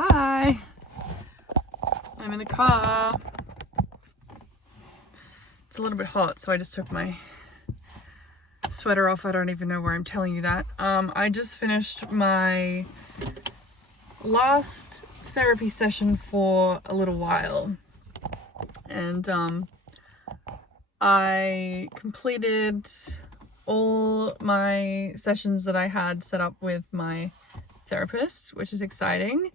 Hi, I'm in the car. It's a little bit hot, so I just took my sweater off. I don't even know where I'm telling you that. I just finished my last therapy session for a little while, and I completed all my sessions that I had set up with my therapist, which is exciting.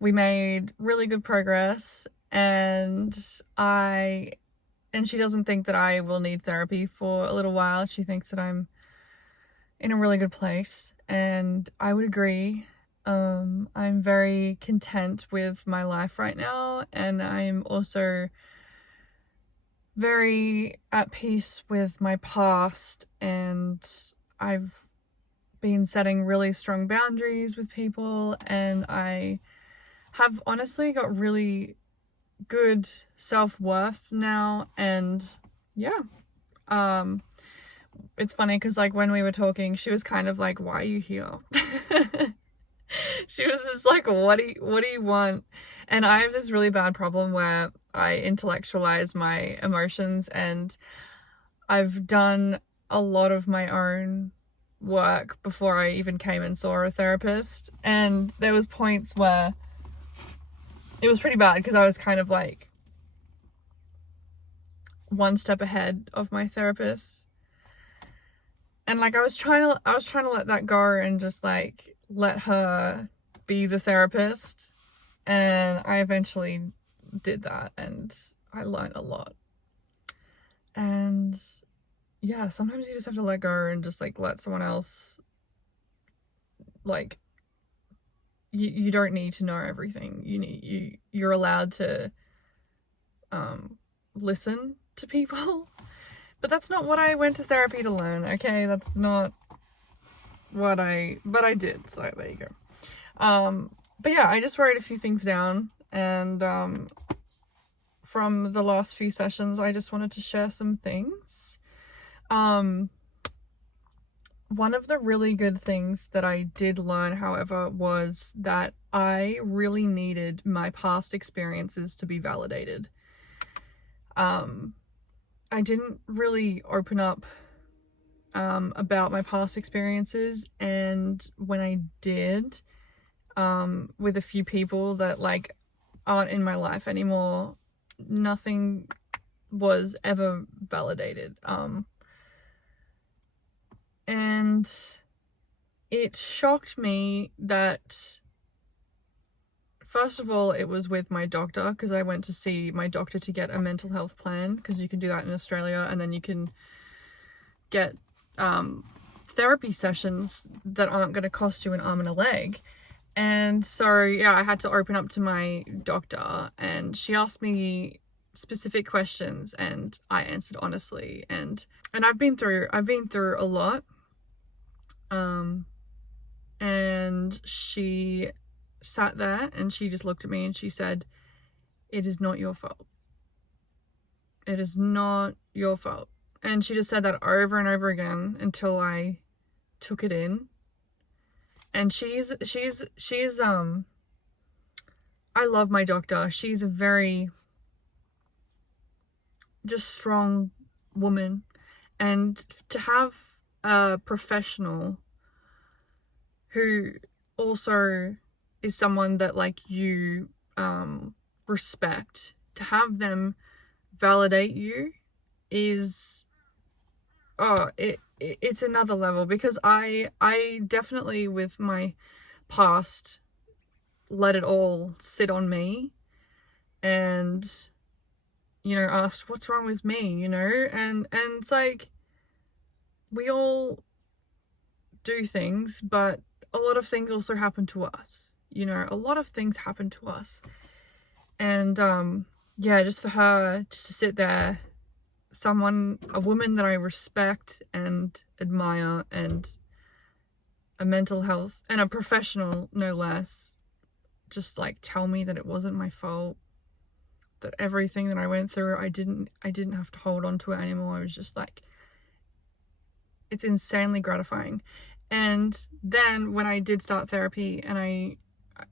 We made really good progress, and she doesn't think that I will need therapy for a little while. She thinks that I'm in a really good place, and I would agree. I'm very content with my life right now, and I'm also very at peace with my past, and I've been setting really strong boundaries with people, and I have honestly got really good self-worth now. And yeah, it's funny because like when we were talking, she was kind of like, why are you here? She was just like, what do you want? And I have this really bad problem where I intellectualize my emotions, and I've done a lot of my own work before I even came and saw a therapist, and there was points where it was pretty bad because I was kind of like one step ahead of my therapist, and like I was trying to let that go and just like let her be the therapist, and I eventually did that, and I learned a lot. And yeah, sometimes you just have to let go and just like let someone else, like you don't need to know everything. You're allowed to listen to people. But that's not what I went to therapy to learn, okay? That's not what but I did, so there you go. But yeah, I just wrote a few things down, and from the last few sessions, I just wanted to share some things. One of the really good things that I did learn, however, was that I really needed my past experiences to be validated. I didn't really open up about my past experiences, and when I did, with a few people that like aren't in my life anymore, nothing was ever validated. And it shocked me that, first of all, it was with my doctor, because I went to see my doctor to get a mental health plan, because you can do that in Australia, and then you can get therapy sessions that aren't going to cost you an arm and a leg. And so yeah, I had to open up to my doctor, and she asked me specific questions, and I answered honestly, and I've been through a lot. And she sat there and she just looked at me and she said, "It is not your fault. It is not your fault." And she just said that over and over again until I took it in. And she's I love my doctor. She's a very just strong woman, and to have a professional who also is someone that like you respect, to have them validate you is it's another level, because I definitely with my past let it all sit on me, and asked what's wrong with me, and it's like we all do things, but a lot of things also happen to us. A lot of things happen to us. And yeah, just for her just to sit there, a woman that I respect and admire, and a mental health and a professional no less, just like tell me that it wasn't my fault, that everything that I went through, I didn't have to hold on to it anymore. It was just like, it's insanely gratifying. And then when I did start therapy and I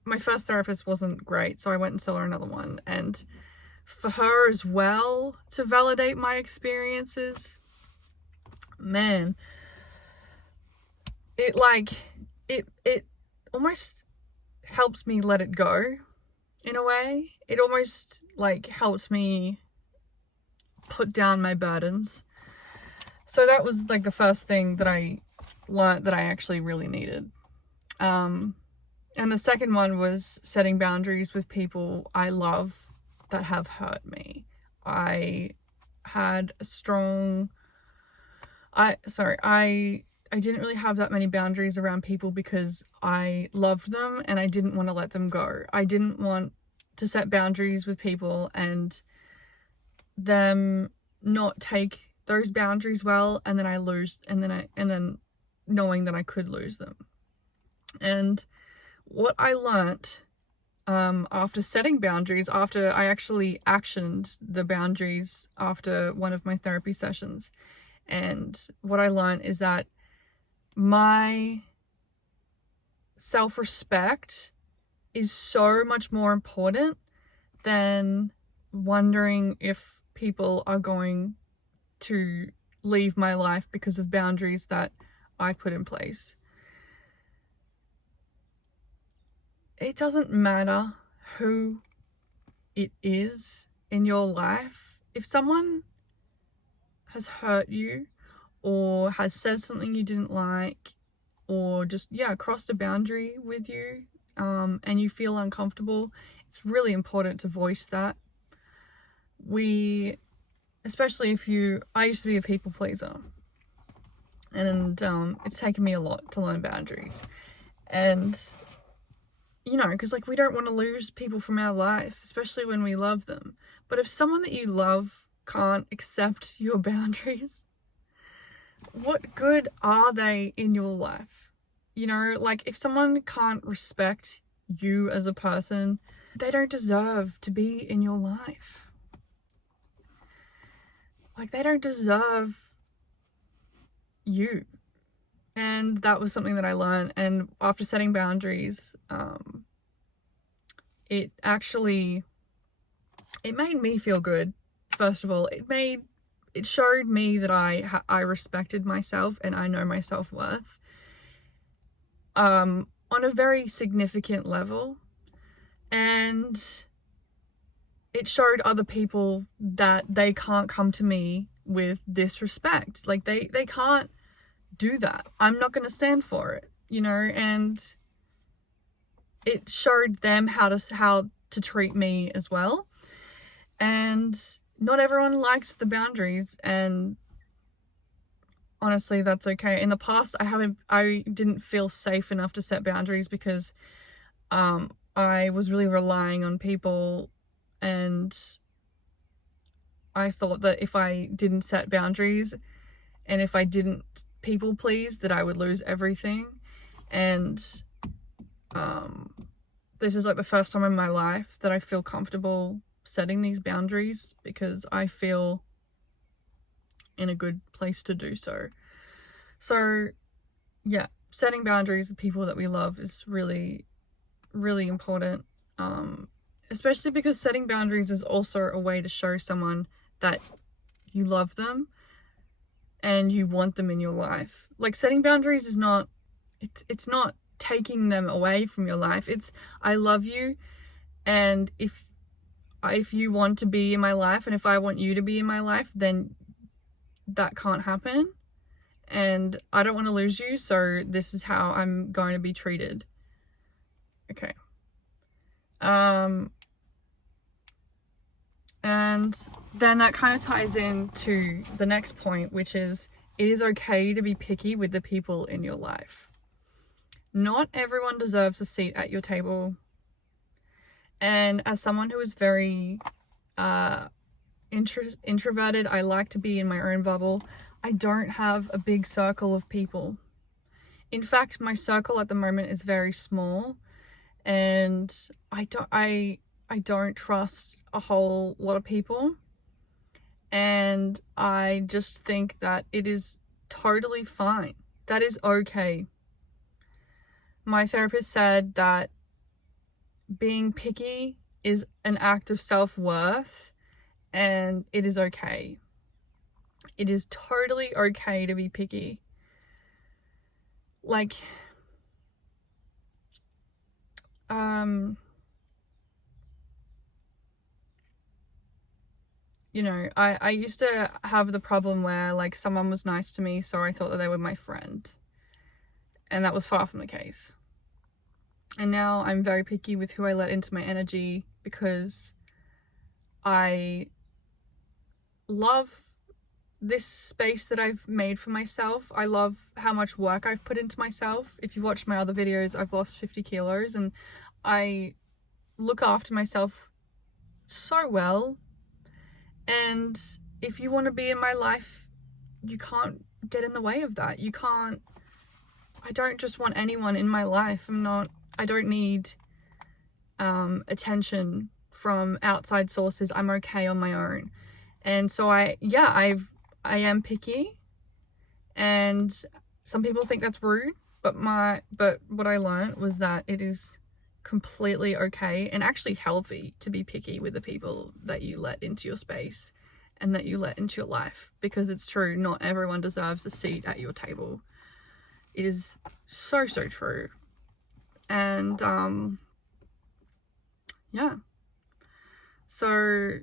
my first therapist wasn't great, so I went and saw another one. And for her as well to validate my experiences, man, it almost helps me let it go in a way. It almost like helps me put down my burdens. So that was like the first thing that I learned that I actually really needed. And the second one was setting boundaries with people I love that have hurt me. I had a strong, I didn't really have that many boundaries around people because I loved them and I didn't want to let them go. I didn't want to set boundaries with people and them not take those boundaries well, and then I lose, and then knowing that I could lose them. And what I learnt after setting boundaries, after I actually actioned the boundaries after one of my therapy sessions, and what I learned is that my self-respect is so much more important than wondering if people are going to leave my life because of boundaries that I put in place. It doesn't matter who it is in your life. If someone has hurt you or has said something you didn't like, or just, crossed a boundary with you, and you feel uncomfortable, it's really important to voice that. Especially if I used to be a people pleaser, and it's taken me a lot to learn boundaries. And, because we don't want to lose people from our life, especially when we love them. But if someone that you love can't accept your boundaries, what good are they in your life? If someone can't respect you as a person, they don't deserve to be in your life. They don't deserve you. And that was something that I learned. And after setting boundaries, it made me feel good. First of all, it showed me that I respected myself and I know my self-worth on a very significant level. And it showed other people that they can't come to me with disrespect. They can't do that. I'm not going to stand for it, and it showed them how to treat me as well. And not everyone likes the boundaries, and honestly, that's okay. In the past, I didn't feel safe enough to set boundaries because I was really relying on people, and I thought that if I didn't set boundaries and if I didn't people please, that I would lose everything. And this is the first time in my life that I feel comfortable setting these boundaries because I feel in a good place to do so. So yeah, setting boundaries with people that we love is really, really important. Especially because setting boundaries is also a way to show someone that you love them and you want them in your life. Setting boundaries is not, it's not taking them away from your life. It's, I love you, and if you want to be in my life and if I want you to be in my life, then that can't happen. And I don't want to lose you, so this is how I'm going to be treated. Okay. And then that kind of ties into the next point, which is it is okay to be picky with the people in your life. Not everyone deserves a seat at your table. And as someone who is very introverted, I like to be in my own bubble. I don't have a big circle of people. In fact, my circle at the moment is very small, and I don't trust a whole lot of people, and I just think that it is totally fine. That is okay. My therapist said that being picky is an act of self-worth, and it is okay. It is totally okay to be picky. Like, you know, I used to have the problem where, like, someone was nice to me, so I thought that they were my friend. And that was far from the case. And now I'm very picky with who I let into my energy, because I love this space that I've made for myself. I love how much work I've put into myself. If you watch my other videos, I've lost 50 kilos, and I look after myself so well. And if you want to be in my life, you can't get in the way of that. You can't. I don't just want anyone in my life. I don't need attention from outside sources. I'm okay on my own. And so I am picky, and some people think that's rude, but what I learned was that it is completely okay and actually healthy to be picky with the people that you let into your space and that you let into your life, because it's true, not everyone deserves a seat at your table. It is so true. And yeah, so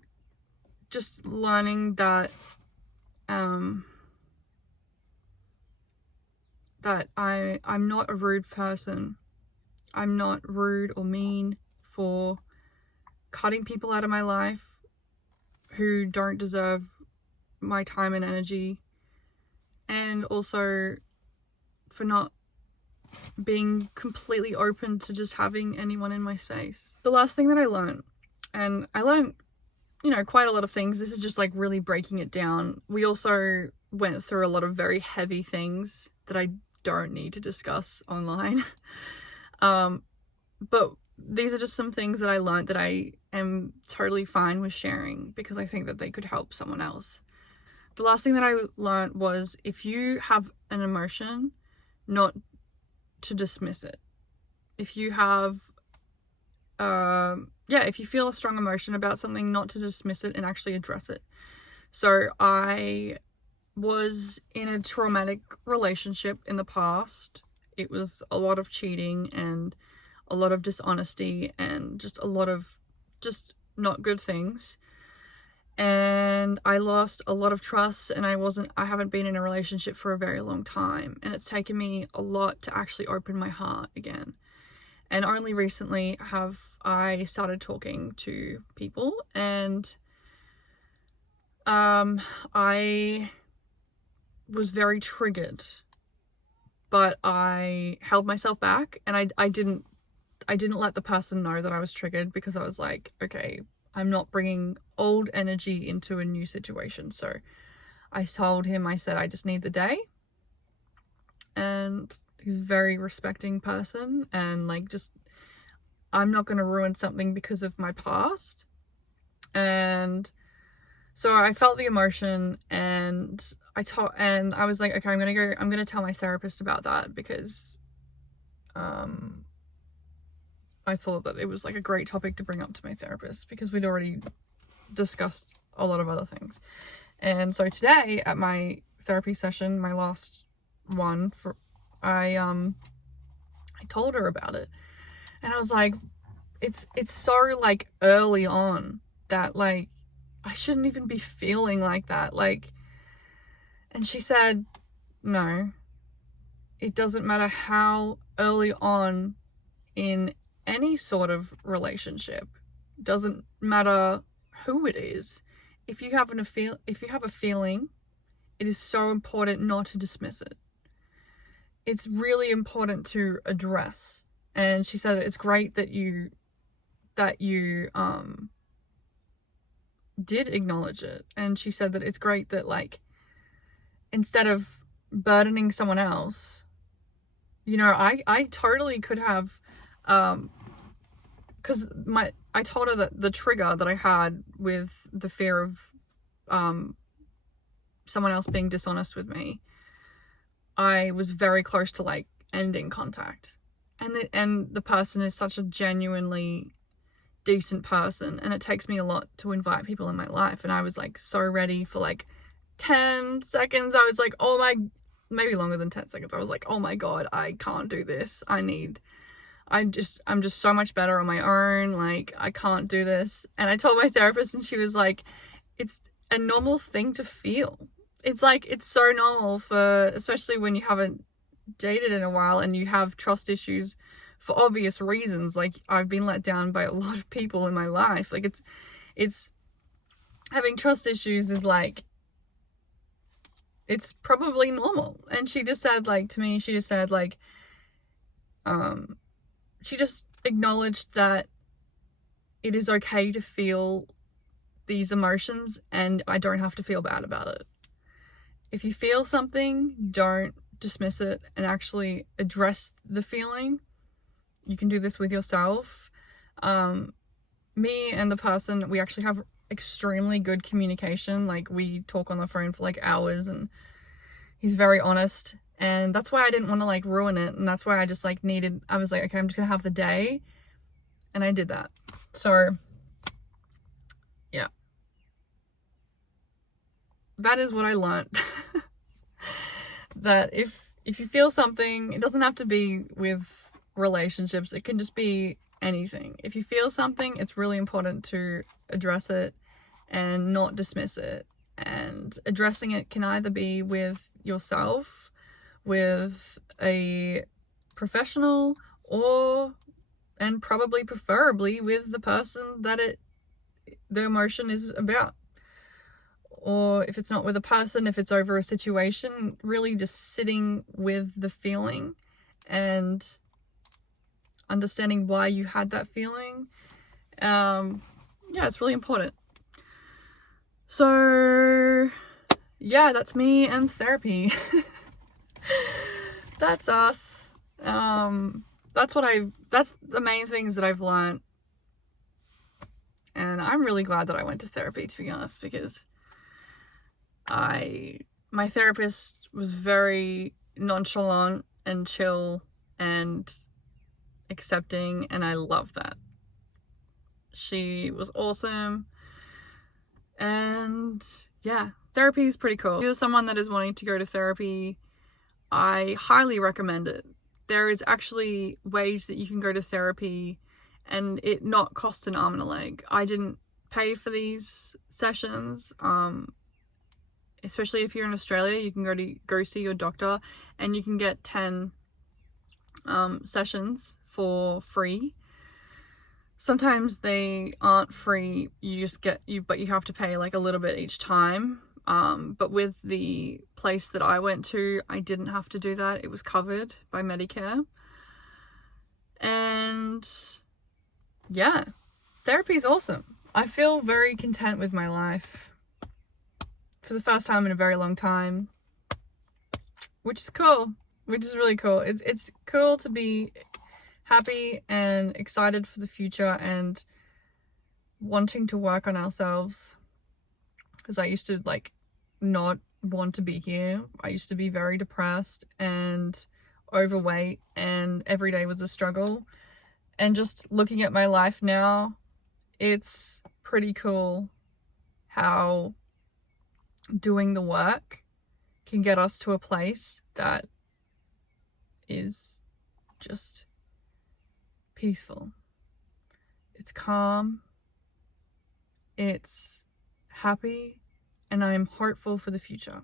just learning that that I'm not a rude person. I'm not rude or mean for cutting people out of my life who don't deserve my time and energy, and also for not being completely open to just having anyone in my space. The last thing that I learned, and I learned, you know, quite a lot of things. This is just like really breaking it down. We also went through a lot of very heavy things that I don't need to discuss online. But these are just some things that I learned that I am totally fine with sharing, because I think that they could help someone else. The last thing that I learned was, if you have an emotion, not to dismiss it. If you have if you feel a strong emotion about something, not to dismiss it and actually address it. So I was in a traumatic relationship in the past. It was a lot of cheating and a lot of dishonesty and just a lot of just not good things. And I lost a lot of trust, and I haven't been in a relationship for a very long time, and it's taken me a lot to actually open my heart again. And only recently have I started talking to people, and I was very triggered, but I held myself back, and I didn't let the person know that I was triggered, because I was like, okay, I'm not bringing old energy into a new situation. So I told him, I said, I just need the day. And he's a very respecting person, and like, just, I'm not going to ruin something because of my past. And so I felt the emotion, and I was like, okay, I'm going to tell my therapist about that, because I thought that it was like a great topic to bring up to my therapist, because we'd already discussed a lot of other things. And so today at my therapy session, my last one, I told her about it, and I was like, it's so like early on that like I shouldn't even be feeling like that, like. And she said, no, it doesn't matter how early on in any sort of relationship, doesn't matter who it is, if you have a feeling, it is so important not to dismiss it. It's really important to address. And she said it's great that you did acknowledge it. And she said that it's great that, like, instead of burdening someone else, you know, I totally could have, because I told her that the trigger that I had with the fear of someone else being dishonest with me, I was very close to like ending contact. And the person is such a genuinely decent person, and it takes me a lot to invite people in my life. And I was like so ready for like 10 seconds. I was like, oh my, maybe longer than 10 seconds. I was like, oh my God, I can't do this. I'm just so much better on my own. Like, I can't do this. And I told my therapist, and she was like, it's a normal thing to feel. It's like, it's so normal for, especially when you haven't dated in a while and you have trust issues for obvious reasons. Like, I've been let down by a lot of people in my life. Like, it's having trust issues is like, it's probably normal. And she just said, like, to me, she just said, like, she just acknowledged that it is okay to feel these emotions, and I don't have to feel bad about it. If you feel something, don't dismiss it and actually address the feeling. You can do this with yourself. Me and the person, we actually have extremely good communication. Like, we talk on the phone for like hours, and he's very honest. And that's why I didn't want to like ruin it. And that's why I just like I was like, okay, I'm just gonna have the day. And I did that. So yeah, that is what I learned. That if you feel something, it doesn't have to be with relationships. It can just be anything. If you feel something, it's really important to address it and not dismiss it. And addressing it can either be with yourself, with a professional, and probably preferably with the person that the emotion is about. Or if it's not with a person, if it's over a situation, really just sitting with the feeling and understanding why you had that feeling. Yeah, it's really important. So yeah, that's me and therapy. That's us. That's the main things that I've learned. And I'm really glad that I went to therapy, to be honest, because my therapist was very nonchalant and chill and accepting, and I love that. She was awesome. And yeah, therapy is pretty cool. If you're someone that is wanting to go to therapy, I highly recommend it. There is actually ways that you can go to therapy and it not cost an arm and a leg. I didn't pay for these sessions. Especially if you're in Australia, you can go see your doctor, and you can get 10 sessions for free. Sometimes they aren't free. But you have to pay like a little bit each time. But with the place that I went to, I didn't have to do that. It was covered by Medicare. And yeah, therapy is awesome. I feel very content with my life for the first time in a very long time, which is cool, which is really cool. It's cool to be happy and excited for the future and wanting to work on ourselves, because I used to like not want to be here. I used to be very depressed and overweight, and every day was a struggle. And just looking at my life now, it's pretty cool how doing the work can get us to a place that is just peaceful. It's calm, it's happy, and I'm hopeful for the future.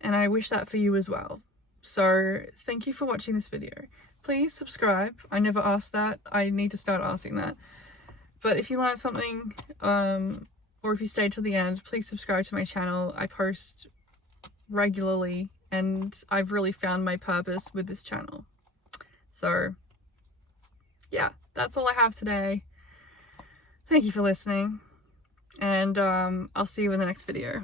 And I wish that for you as well. So thank you for watching this video. Please subscribe. I never asked that. I need to start asking that. But if you learned something, or if you stayed till the end, please subscribe to my channel. I post regularly, and I've really found my purpose with this channel. So yeah, that's all I have today. Thank you for listening, and I'll see you in the next video.